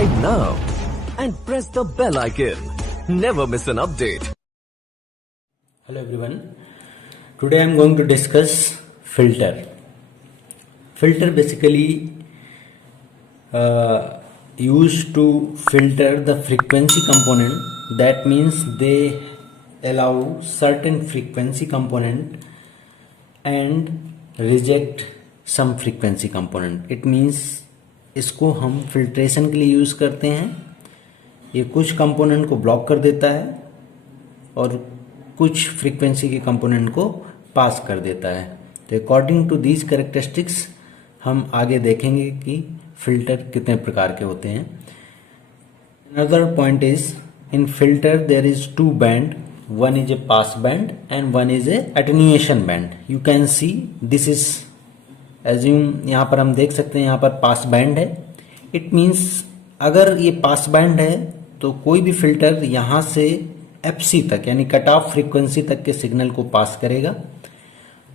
Subscribe now and press the bell icon. Never miss an update. Hello everyone. Today I am going to discuss filter. Filter basically used to filter the frequency component. That means they allow certain frequency component and reject some frequency component. It means इसको हम filtration के लिए use करते हैं. ये कुछ component को block कर देता है और कुछ फ्रीक्वेंसी के कंपोनेंट को पास कर देता है. तो अकॉर्डिंग टू दीज कैरेक्टरिस्टिक्स हम आगे देखेंगे कि फिल्टर कितने प्रकार के होते हैं. Another point is in filter there is two band. One is a pass band and one is a attenuation band. You can see this is assume. यहाँ पर हम देख सकते हैं यहाँ पर पास बैंड है. इट मीन्स अगर ये पास बैंड है तो कोई भी फिल्टर यहाँ से एफसी तक यानी कट ऑफ फ्रीक्वेंसी तक के सिग्नल को पास करेगा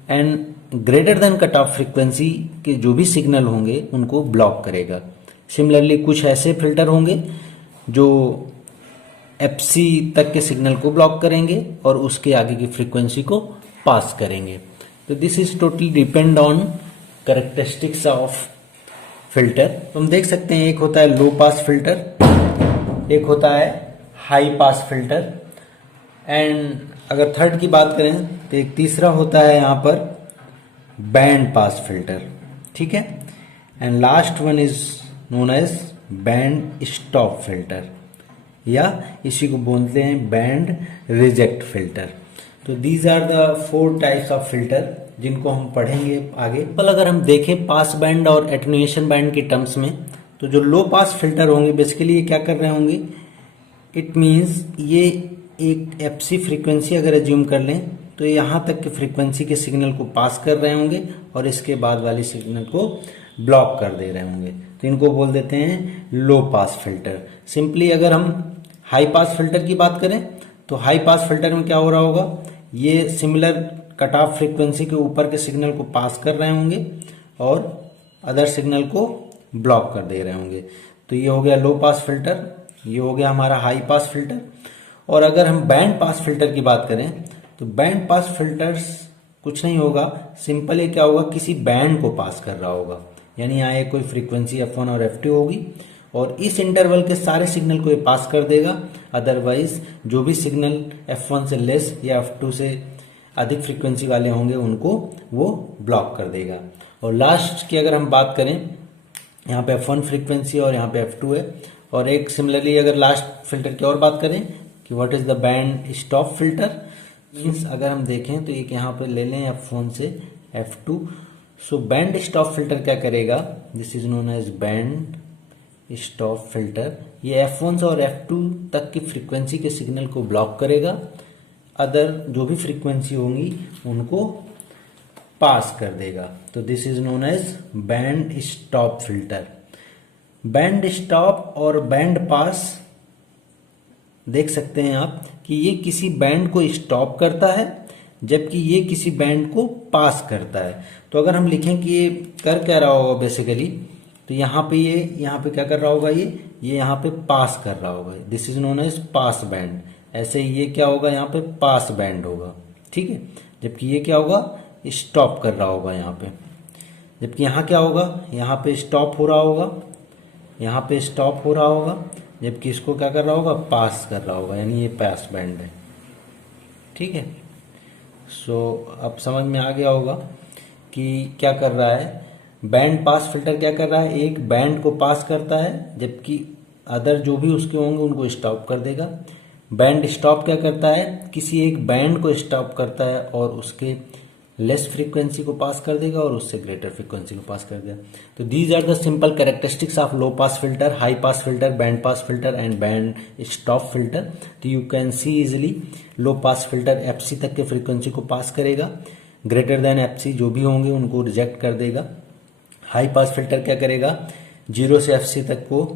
and greater than cut off frequency के जो भी सिग्नल होंगे उनको ब्लॉक करेगा. सिमिलरली कुछ ऐसे फिल्टर होंगे जो एफसी तक के सिग्नल को ब्लॉक करेंगे और उसके आगे की फ्रीक्वेंसी को पास करेंगे. तो this is totally depend on characteristics of filter. तो हम देख सकते हैं एक होता है लो पास फिल्टर, एक होता है हाई पास फिल्टर एंड अगर थर्ड की बात करें तो एक तीसरा होता है यहाँ पर बैंड पास फिल्टर. ठीक है. And last one is known as band stop filter या इसी को बोलते हैं बैंड रिजेक्ट फिल्टर. तो these are the 4 types of filter जिनको हम पढ़ेंगे आगे. कल अगर हम देखें पास बैंड और एटेन्यूएशन बैंड के टर्म्स में तो जो लो पास फिल्टर होंगे बेसिकली ये क्या कर रहे होंगे. इट मीन्स ये एक एफसी फ्रीक्वेंसी अगर एज्यूम कर लें तो यहाँ तक के फ्रीक्वेंसी के सिग्नल को पास कर रहे होंगे और इसके बाद वाली सिग्नल को ब्लॉक कर दे रहे होंगे. तो इनको बोल देते हैं लो पास फिल्टर. सिंपली अगर हम हाई पास फिल्टर की बात करें तो हाई पास फिल्टर में क्या हो रहा होगा. ये सिमिलर कट ऑफ फ्रीक्वेंसी के ऊपर के सिग्नल को पास कर रहे होंगे और अदर सिग्नल को ब्लॉक कर दे रहे होंगे. तो ये हो गया लो पास फिल्टर, ये हो गया हमारा हाई पास फिल्टर. और अगर हम बैंड पास फिल्टर की बात करें तो बैंड पास फिल्टर्स कुछ नहीं होगा. सिंपल ये क्या होगा, किसी बैंड को पास कर रहा होगा. यानी यहाँ एक कोई फ्रीक्वेंसी F1 और F2 होगी और इस इंटरवल के सारे सिग्नल को ये पास कर देगा. अदरवाइज जो भी सिग्नल F1 से लेस या F2 से अधिक फ्रीक्वेंसी वाले होंगे उनको वो ब्लॉक कर देगा. और लास्ट की अगर हम बात करें यहाँ पे F1 फ्रीक्वेंसी और यहाँ पे F2 है. और एक सिमिलरली अगर लास्ट फिल्टर की और बात करें कि what is the band stop filter means अगर हम देखें तो एक यहाँ पे ले लें F1 से F2. सो बैंड स्टॉप फिल्टर क्या करेगा, this is known as band stop filter. ये F1 और F2 तक की फ्रीक्वेंसी के सिग्नल को ब्लॉक करेगा. अदर जो भी फ्रीक्वेंसी होंगी उनको पास कर देगा. तो this is known as band stop filter. Band stop और बैंड पास देख सकते हैं आप कि ये किसी बैंड को स्टॉप करता है जबकि ये किसी बैंड को पास करता है. तो अगर हम लिखें कि ये कर क्या रहा होगा बेसिकली तो यहाँ पे ये यहाँ पे क्या कर रहा होगा, ये यहाँ पे पास कर रहा होगा. This is known as pass band. ऐसे ही ये क्या होगा, यहाँ पे पास बैंड होगा. ठीक है. जबकि ये क्या होगा, स्टॉप कर रहा होगा यहाँ पे. जबकि यहाँ क्या होगा, यहाँ पे स्टॉप हो रहा होगा, यहाँ पे स्टॉप हो रहा होगा. जबकि इसको क्या कर रहा होगा, पास कर रहा होगा. यानी ये पास बैंड है. ठीक है. सो अब समझ में आ गया होगा कि क्या कर रहा है. बैंड पास फिल्टर क्या कर रहा है, एक बैंड को पास करता है जबकि अदर जो भी उसके होंगे उनको स्टॉप कर देगा. बैंड स्टॉप क्या करता है, किसी एक बैंड को स्टॉप करता है और उसके लेस फ्रीक्वेंसी को पास कर देगा और उससे ग्रेटर फ्रीक्वेंसी को पास कर देगा. तो these are the simple characteristics of low pass filter, high pass filter, band pass filter and band stop filter. तो you can see easily low pass filter FC तक के फ्रीक्वेंसी को पास करेगा. ग्रेटर देन एफसी जो भी होंगे उनको reject कर देगा. हाई पास फिल्टर क्या करेगा, 0 से एफसी तक को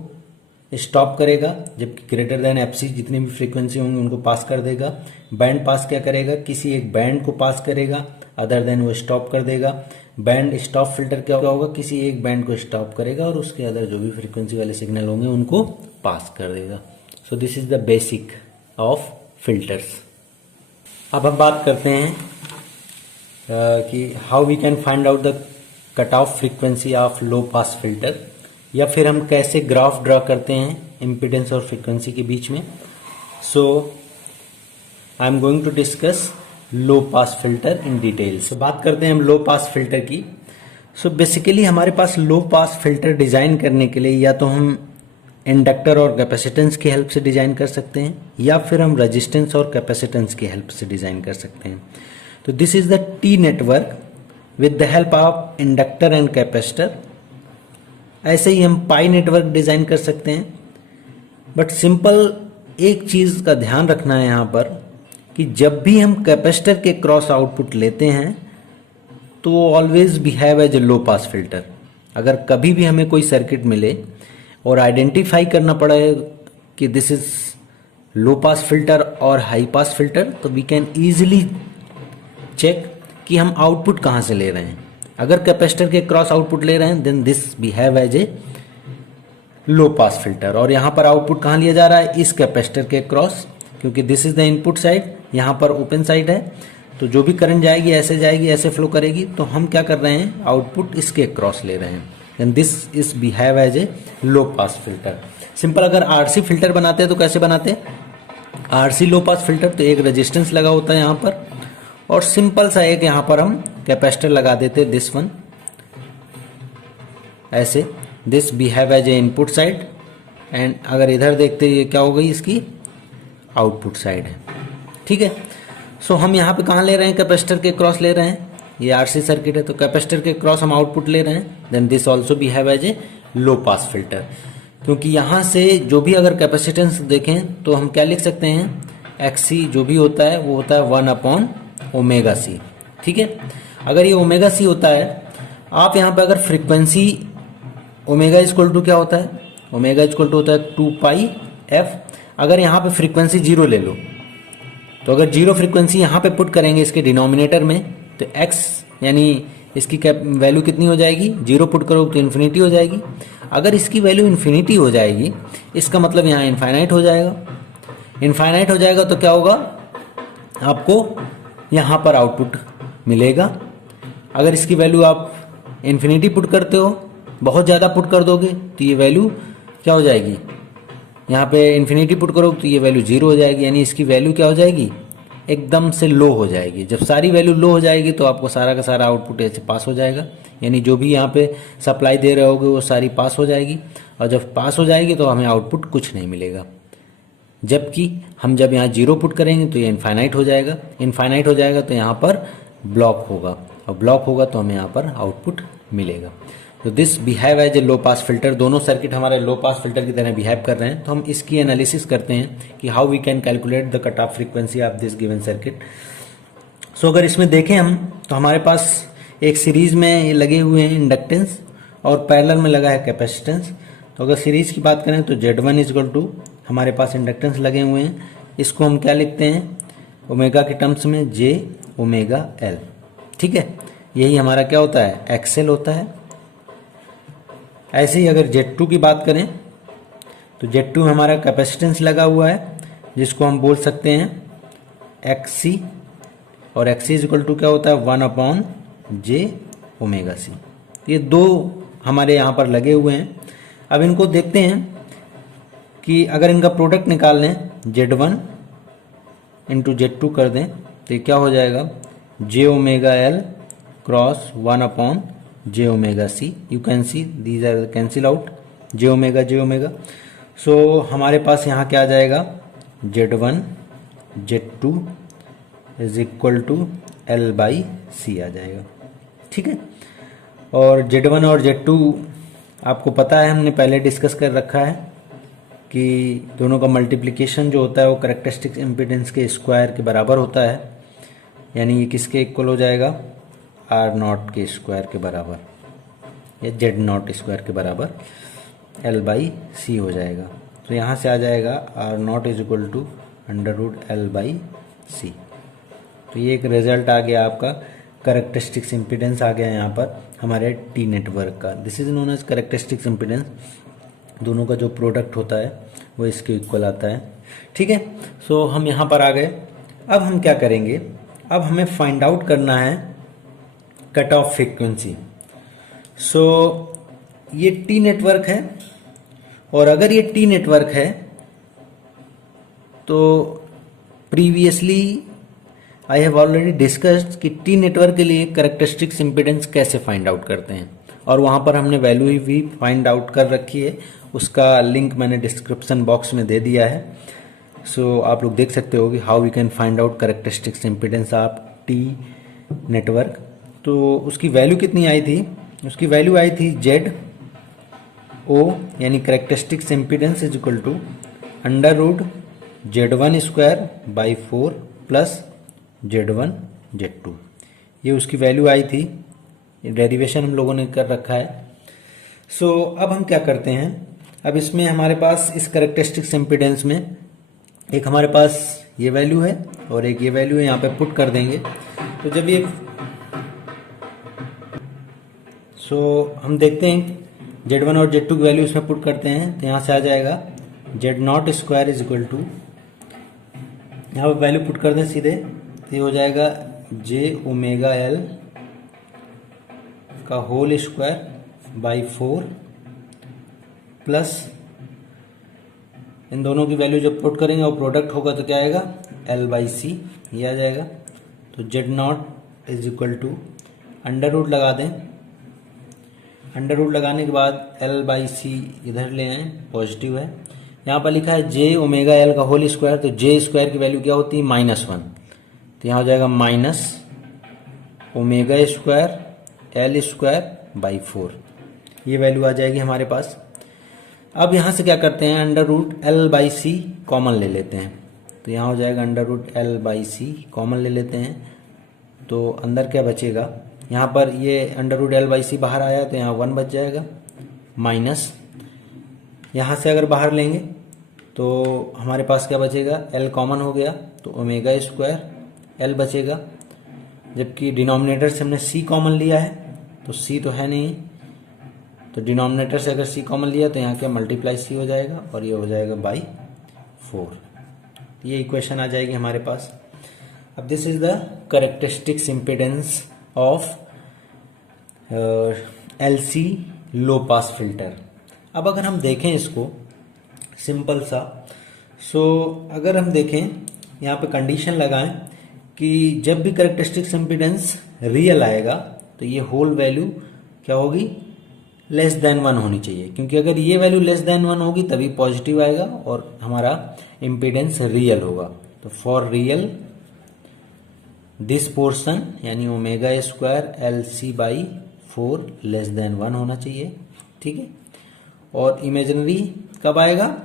स्टॉप करेगा जबकि ग्रेटर देन एफसी जितनी भी फ्रीक्वेंसी होंगी उनको पास कर देगा. बैंड पास क्या करेगा, किसी एक बैंड को पास करेगा. अदर देन वो स्टॉप कर देगा। बैंड स्टॉप फिल्टर क्या होगा, किसी एक बैंड को स्टॉप करेगा और उसके अदर जो भी फ्रीक्वेंसी वाले सिग्नल होंगे उनको पास कर देगा। So this is the basic of filters. अब हम बात करते हैं कि how we can find out the cut off frequency of low pass filter, या फिर हम कैसे ग्राफ ड्रा करते हैं इम्पीडेंस और फ्रीक्वेंसी के बीच में। So I am going to discuss low pass filter in detail. So बात करते हैं हम लो पास फिल्टर की। सो बेसिकली हमारे पास लो पास फिल्टर डिजाइन करने के लिए या तो हम इंडक्टर और कैपेसिटेंस की हेल्प से डिजाइन कर सकते हैं, या फिर हम रेजिस्टेंस और कैपेसिटेंस की हेल्प से डिजाइन कर सकते हैं। तो this is the T network with the help of inductor and capacitor. ऐसे ही हम पाई नेटवर्क डिजाइन कर सकते हैं। बट सिंपल एक चीज का ध्यान रखना है यहाँ पर कि जब भी हम कैपेसिटर के क्रॉस आउटपुट लेते हैं तो वो always behave as a low pass filter. अगर कभी भी हमें कोई सर्किट मिले और आइडेंटिफाई करना पड़े कि this is low pass filter और हाई पास फिल्टर, तो वी कैन ईजिली चेक कि हम आउटपुट कहाँ से ले रहे हैं। अगर कैपेसिटर के क्रॉस आउटपुट ले रहे हैं then this behave as a low pass filter. और यहाँ पर आउटपुट कहाँ लिया जा रहा है, इस कैपेसिटर के क्रॉस, क्योंकि this is the input side, यहाँ पर ओपन साइड है। तो जो भी करंट जाएगी ऐसे फ्लो करेगी। तो हम क्या कर रहे हैं, आउटपुट इसके क्रॉस ले रहे हैं। And this is behave as a low pass filter. Simple अगर आरसी फिल्टर बनाते हैं तो कैसे बनाते हैं, आरसी लो पास फिल्टर तो एक रेजिस्टेंस लगा होता है यहाँ पर, और सिंपल सा एक यहाँ पर हम कैपेसिटर लगा देते हैं, दिस वन ऐसे। This behave as a input side, and अगर इधर देखते ये क्या हो गई, इसकी आउटपुट साइड है। ठीक है। सो हम यहाँ पे कहाँ ले रहे हैं, कैपेसिटर के क्रॉस ले रहे हैं। ये आरसी सर्किट है तो कैपेसिटर के क्रॉस हम आउटपुट ले रहे हैं। Then this also behave as a low pass filter, क्योंकि यहाँ से जो भी अगर कैपेसिटेंस देखें तो हम क्या लिख सकते हैं, एक्सी जो भी होता है वो होता है 1/ωc। ठीक है। अगर ये ओमेगा सी होता है, आप यहाँ पे अगर फ्रीक्वेंसी ओमेगा इक्वल टू क्या होता है, ओमेगा इक्वल टू होता है 2πf। अगर यहाँ पे फ्रीक्वेंसी 0 ले लो, तो अगर 0 फ्रीक्वेंसी यहाँ पे पुट करेंगे इसके डिनोमिनेटर में, तो x यानी इसकी वैल्यू कितनी हो जाएगी, 0 पुट करोगे तो इन्फिनिटी हो जाएगी। अगर इसकी वैल्यू इन्फिनिटी हो जाएगी, इसका मतलब यहाँ इनफाइनाइट हो जाएगा। इनफाइनाइट हो जाएगा तो क्या होगा, आपको यहाँ पर आउटपुट मिलेगा। अगर इसकी वैल्यू आप इन्फिनिटी पुट करते हो, बहुत ज़्यादा पुट कर दोगे तो ये वैल्यू क्या हो जाएगी, यहाँ पे इन्फिनिटी पुट करोगे तो ये वैल्यू 0 हो जाएगी। यानी इसकी वैल्यू क्या हो जाएगी, एकदम से लो हो जाएगी। जब सारी वैल्यू लो हो जाएगी तो आपको सारा का सारा आउटपुट ऐसे पास हो जाएगा। यानी जो भी यहाँ पे सप्लाई दे रहे होगे वो सारी पास हो जाएगी, और जब पास हो जाएगी तो हमें आउटपुट कुछ नहीं मिलेगा। जबकि हम जब यहाँ 0 पुट करेंगे तो ये इनफाइनाइट हो जाएगा। इनफाइनाइट हो जाएगा तो यहाँ पर ब्लॉक होगा, और ब्लॉक होगा तो हमें यहाँ पर आउटपुट मिलेगा। तो this behave as a low pass filter. दोनों सर्किट हमारे लो पास फिल्टर की तरह बिहेव कर रहे हैं। तो हम इसकी एनालिसिस करते हैं कि how we can calculate the cut off frequency of this given circuit. So अगर इसमें देखें हम, तो हमारे पास एक सीरीज में ये लगे हुए हैं इंडक्टेंस, और पैरेलल में लगा है कैपेसिटेंस। तो अगर सीरीज की बात करें तो Z1 इक्वल टू हमारे पास इंडक्टेंस लगे हुए हैं, इसको हम क्या लिखते हैं, ओमेगा के टर्म्स में JωL। ठीक है। यही हमारा क्या होता है, XL होता है। ऐसे ही अगर Z2 की बात करें तो Z2 हमारा कैपेसिटेंस लगा हुआ है, जिसको हम बोल सकते हैं XC, और XC इक्वल टू क्या होता है 1/jωc। ये दो हमारे यहाँ पर लगे हुए हैं। अब इनको देखते हैं कि अगर इनका प्रोडक्ट निकाल लें, Z1 इंटू Z2 कर दें तो ये क्या हो जाएगा, JωL cross 1/jωc। You can see these are cancel out, J। So हमारे पास यहाँ क्या आ जाएगा, Z1 Z2 is equal to L/C आ जाएगा। ठीक है। और Z1 और Z2 आपको पता है, हमने पहले डिस्कस कर रखा है कि दोनों का मल्टीप्लिकेशन जो होता है वो कैरेक्टरिस्टिक इम्पीडेंस के स्क्वायर के बराबर होता है। यानी ये किसके इक्वल हो जाएगा, R0 के स्क्वायर के बराबर, या Z0 स्क्वायर के बराबर L/C हो जाएगा। तो यहाँ से आ जाएगा R0 is equal to √L/C। तो ये एक रिजल्ट आ गया आपका करेक्टरिस्टिक्स इम्पीडेंस आ गया यहाँ पर हमारे टी नेटवर्क का। This is known as characteristics impedance. दोनों का जो प्रोडक्ट होता है वो इसके इक्वल आता है। ठीक है, सो हम यहाँ पर आ गए। अब हम क्या करेंगे, अब हमें फाइंड आउट करना है कट ऑफ फ्रीक्वेंसी। सो ये टी नेटवर्क है, और अगर ये टी नेटवर्क है तो previously I have already discussed कि टी नेटवर्क के लिए करेक्टरिस्टिक्स इम्पीडेंस कैसे फाइंड आउट करते हैं, और वहाँ पर हमने वैल्यू भी फाइंड आउट कर रखी है। उसका लिंक मैंने डिस्क्रिप्शन बॉक्स में दे दिया है। सो आप लोग देख सकते हो कि how we can find out characteristics impedance of T network. तो उसकी वैल्यू कितनी आई थी, उसकी वैल्यू आई थी जेड ओ यानी characteristics impedance is equal to under root Z1 square by 4 plus Z1 Z2। ये उसकी वैल्यू आई थी। डेरिवेशन हम लोगों ने कर रखा है। सो अब हम क्या करते हैं, अब इसमें हमारे पास इस करेक्टरिस्टिक्स इम्पीडेंस में एक हमारे पास ये वैल्यू है और एक ये वैल्यू है, यहाँ पे पुट कर देंगे। तो जब ये हम देखते हैं Z1 और Z2 की वैल्यू इसमें पुट करते हैं, तो यहाँ से आ जाएगा Z0 square is equal to, यहाँ पर वैल्यू पुट कर दें सीधे, तो ये हो जाएगा J ओमेगा L का होल स्क्वायर बाई 4 प्लस इन दोनों की वैल्यू जब पुट करेंगे और प्रोडक्ट होगा तो क्या आएगा L बाई सी, ये आ जाएगा। तो Z0 is equal to under root लगा दें, अंडर रूट लगाने के बाद L बाई सी इधर ले आए, पॉजिटिव है। यहाँ पर लिखा है J ओमेगा L का होल स्क्वायर, तो J स्क्वायर की वैल्यू क्या होती है -1, तो यहाँ हो जाएगा minus omega square L square by 4, ये वैल्यू आ जाएगी हमारे पास। अब यहाँ से क्या करते हैं, under root L by C common ले लेते हैं, तो यहाँ हो जाएगा under root L by C common ले लेते हैं, तो अंदर क्या बचेगा, यहाँ पर ये अंडर रूट L बाई सी बाहर आया तो यहाँ 1 बच जाएगा, माइनस यहाँ से अगर बाहर लेंगे तो हमारे पास क्या बचेगा, L कॉमन हो गया तो ओमेगा स्क्वायर L बचेगा, जबकि डिनोमिनेटर से हमने C कॉमन लिया है तो C तो है नहीं, तो डिनोमिनेटर से अगर C कॉमन लिया तो यहाँ क्या मल्टीप्लाई C हो जाएगा और ये हो जाएगा बाई 4, ये इक्वेशन आ जाएगी हमारे पास। अब this is the characteristics impedance of LC low pass filter. अब अगर हम देखें इसको सिंपल सा, अगर हम देखें यहाँ पे कंडीशन लगाएं कि जब भी करेक्टरिस्टिक्स इम्पीडेंस रियल आएगा तो ये होल वैल्यू क्या होगी, लेस देन 1 होनी चाहिए, क्योंकि अगर ये वैल्यू लेस देन 1 होगी तभी पॉजिटिव आएगा और हमारा इम्पीडेंस रियल होगा। तो फॉर रियल दिस पोर्शन यानी omega square LC by 4 less than 1 होना चाहिए। ठीक है, और इमेजिनरी कब आएगा,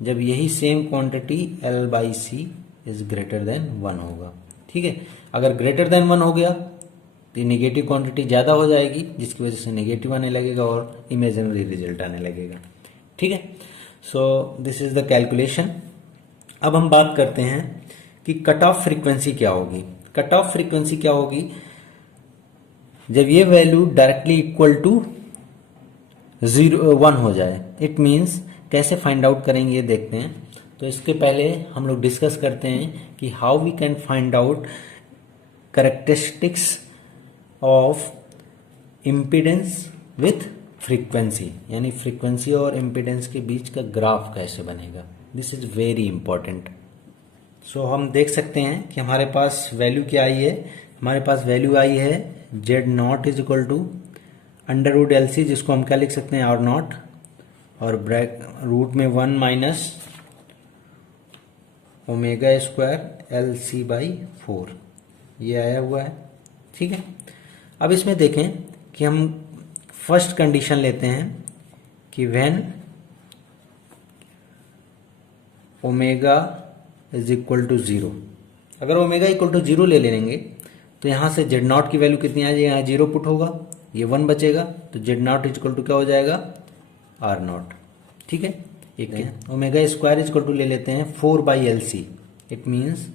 जब यही same quantity L by C is greater than 1 होगा। ठीक है, अगर ग्रेटर देन 1 हो गया तो नेगेटिव क्वांटिटी ज़्यादा हो जाएगी, जिसकी वजह से नेगेटिव आने लगेगा और इमेजिनरी रिजल्ट आने लगेगा। ठीक है, सो दिस इज द कैलकुलेशन। अब हम बात करते हैं कि कट ऑफ फ्रीक्वेंसी क्या होगी। कट ऑफ फ्रीक्वेंसी क्या होगी, जब ये वैल्यू डायरेक्टली इक्वल टू 1 हो जाए। इट मीन्स कैसे फाइंड आउट करेंगे ये देखते हैं। तो इसके पहले हम लोग डिस्कस करते हैं कि how we can find out characteristics of impedance with frequency, यानी फ्रीक्वेंसी और इम्पीडेंस के बीच का ग्राफ कैसे बनेगा। This is very important. So हम देख सकते हैं कि हमारे पास वैल्यू क्या आई है, हमारे पास वैल्यू आई है Z0 is equal to under root LC, जिसको हम क्या लिख सकते हैं R0, और ब्रैक रूट में 1 minus omega square LC by 4, ये आया हुआ है। ठीक है, अब इसमें देखें कि हम फर्स्ट कंडीशन लेते हैं कि when omega is equal to 0, अगर ओमेगा इक्वल टू 0 ले लेंगे तो यहाँ से Z0 की वैल्यू कितनी आ जाएगी, यहाँ 0 पुट होगा, ये 1 बचेगा, तो Z0 इज इक्वल टू क्या हो जाएगा R0। ठीक है, एक omega square is equal to ले लेते हैं 4 बाई LC, इट मीन्स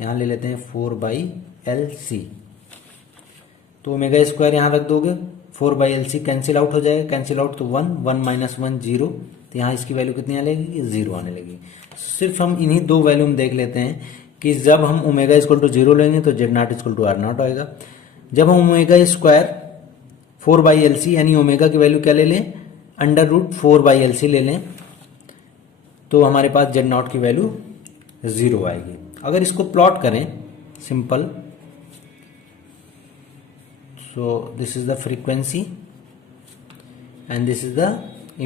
यहाँ ले लेते हैं 4 बाई LC। तो ओमेगा स्क्वायर यहाँ रख दोगे, 4/LC कैंसिल आउट हो जाएगा, कैंसिल आउट तो 1, 1 - 1 0, तो यहाँ इसकी वैल्यू कितनी आने लगेगी, 0 आने लगेगी। सिर्फ हम इन्हीं दो वैल्यू में देख लेते हैं कि जब हम ओमेगा इक्वल टू 0 लेंगे तो Z0 इक्वल टू R0 आएगा। जब हम ओमेगा स्क्वायर 4/LC यानी ओमेगा की वैल्यू क्या ले लें, √4/LC ले लें, तो हमारे पास Z0 की वैल्यू 0 आएगी। अगर इसको प्लॉट करें simple, so this is the frequency and this is the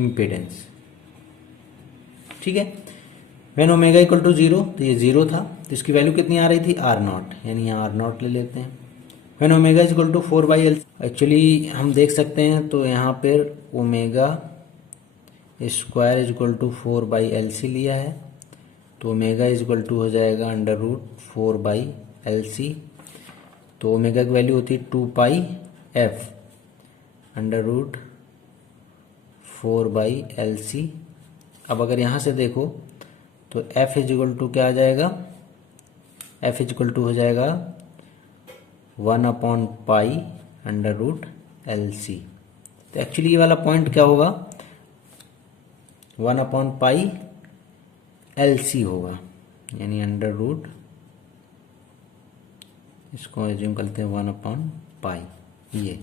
impedance, ठीक है। when ओमेगा इक्वल टू 0, तो ये 0 था, तो इसकी वैल्यू कितनी आ रही थी, R0, यानी यहाँ R0 ले लेते हैं। when omega equal to 4/LC, actually हम देख सकते हैं तो यहाँ पर omega square equal to 4/LC लिया है, तो ओमेगा इक्वल टू हो जाएगा √4/LC, तो ओमेगा की वैल्यू होती है 2πf √4/LC। अब अगर यहाँ से देखो तो f इक्वल टू क्या आ जाएगा, f इक्वल टू हो जाएगा 1/π√LC। तो एक्चुअली ये वाला पॉइंट क्या होगा, 1/πLC होगा, यानी √ इसको एज्यूम करते हैं 1/π, ये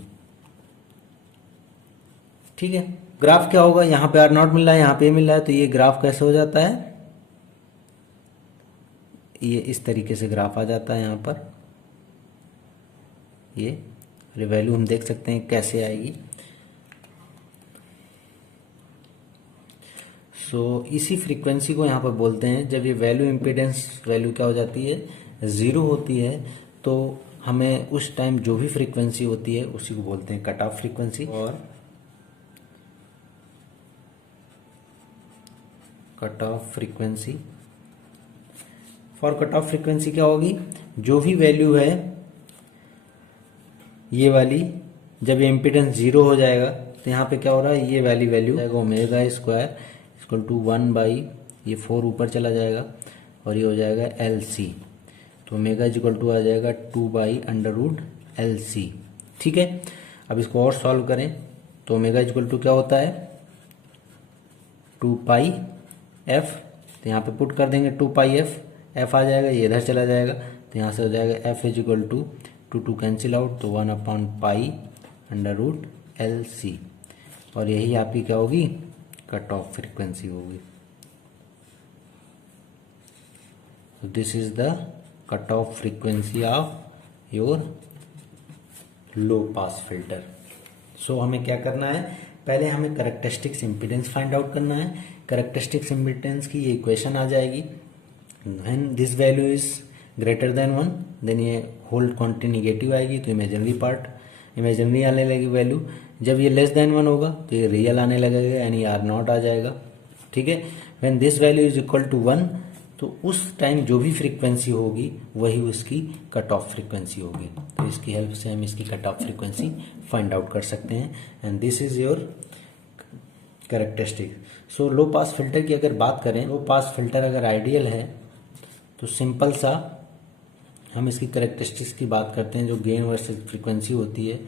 ठीक है। ग्राफ क्या होगा, यहाँ पे R0 मिल रहा है, यहाँ पे मिल रहा है, तो ये ग्राफ कैसे हो जाता है, ये इस तरीके से ग्राफ आ जाता है यहाँ पर। ये वैल्यू हम देख सकते हैं कैसे आएगी। सो इसी फ्रीक्वेंसी को यहाँ पर बोलते हैं, जब ये वैल्यू इम्पीडेंस वैल्यू क्या हो जाती है, 0 होती है, तो हमें उस टाइम जो भी फ्रीक्वेंसी होती है उसी को बोलते हैं कट ऑफ फ्रीक्वेंसी। और cut off frequency, for cut off frequency क्या होगी, जो भी वैल्यू है ये वाली, जब ये इम्पीडेंस 0 हो जाएगा तो यहाँ पे क्या हो रहा है, ये वाली value omega square equal to 1/, ये 4 ऊपर चला जाएगा और ये हो जाएगा LC, तो ओमेगा इक्वल टू आ जाएगा 2/√LC, ठीक है। अब इसको और सॉल्व करें तो ओमेगा इक्वल टू क्या होता है, 2πf, तो यहाँ पे पुट कर देंगे 2πf, f आ जाएगा, ये इधर चला जाएगा, तो यहाँ से हो जाएगा f equal to 2 cancel out, तो 1/π√LC, और यही आपकी क्या होगी, कट ऑफ फ्रीक्वेंसी होगी। This is the cut off frequency of your low pass filter. So हमें क्या करना है, पहले हमें कैरेक्टरिस्टिक्स इम्पीडेंस फाइंड आउट करना है। कैरेक्टरिस्टिक्स इम्पीडेंस की ये इक्वेशन आ जाएगी, when this value is greater than 1, then ये होल क्वांटिटी निगेटिव आएगी, तो इमेजिनरी आने लगेगी वैल्यू। जब ये लेस देन 1 होगा तो ये रियल आने लगेगा, यानी R0 आ जाएगा, ठीक है। When this value is equal to 1, तो उस टाइम जो भी फ्रीक्वेंसी होगी वही उसकी कट ऑफ फ्रीक्वेंसी होगी। तो इसकी हेल्प से हम इसकी cut off frequency find out कर सकते हैं, and this is your characteristic. So low pass filter की अगर बात करें, लो पास फिल्टर अगर आइडियल है तो सिंपल सा हम इसकी कैरेक्टरिस्टिक्स की बात करते हैं। जो गेन वर्सेस फ्रीक्वेंसी होती है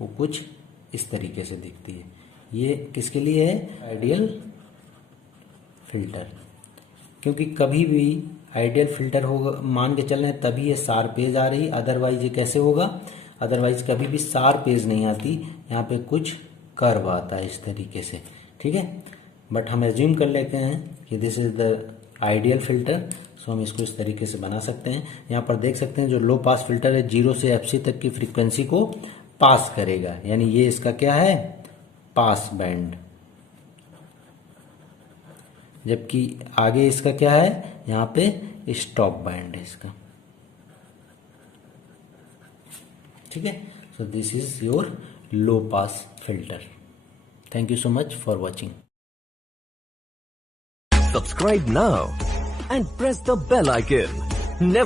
वो कुछ इस तरीके से दिखती है। ये किसके लिए है, आइडियल फिल्टर, क्योंकि कभी भी आइडियल फिल्टर होगा मान के चल रहे हैं तभी ये शार्प एज आ रही, अदरवाइज ये कैसे होगा, अदरवाइज कभी भी शार्प एज नहीं आती, यहाँ पे कुछ कर्व आता है इस तरीके से, ठीक है। बट हम एज्यूम कर लेते हैं कि this is the ideal filter, so हम इसको इस तरीके से बना सकते हैं। यहाँ पर देख सकते हैं जो लो पास फिल्टर है 0 से FC तक की फ्रीक्वेंसी को पास करेगा, यानी ये इसका क्या है, पास बैंड, जबकि आगे इसका क्या है, यहाँ पे स्टॉप बैंड है इसका, ठीक है। सो this is your low pass filter. Thank you so much for watching. Subscribe now and press the bell icon. Never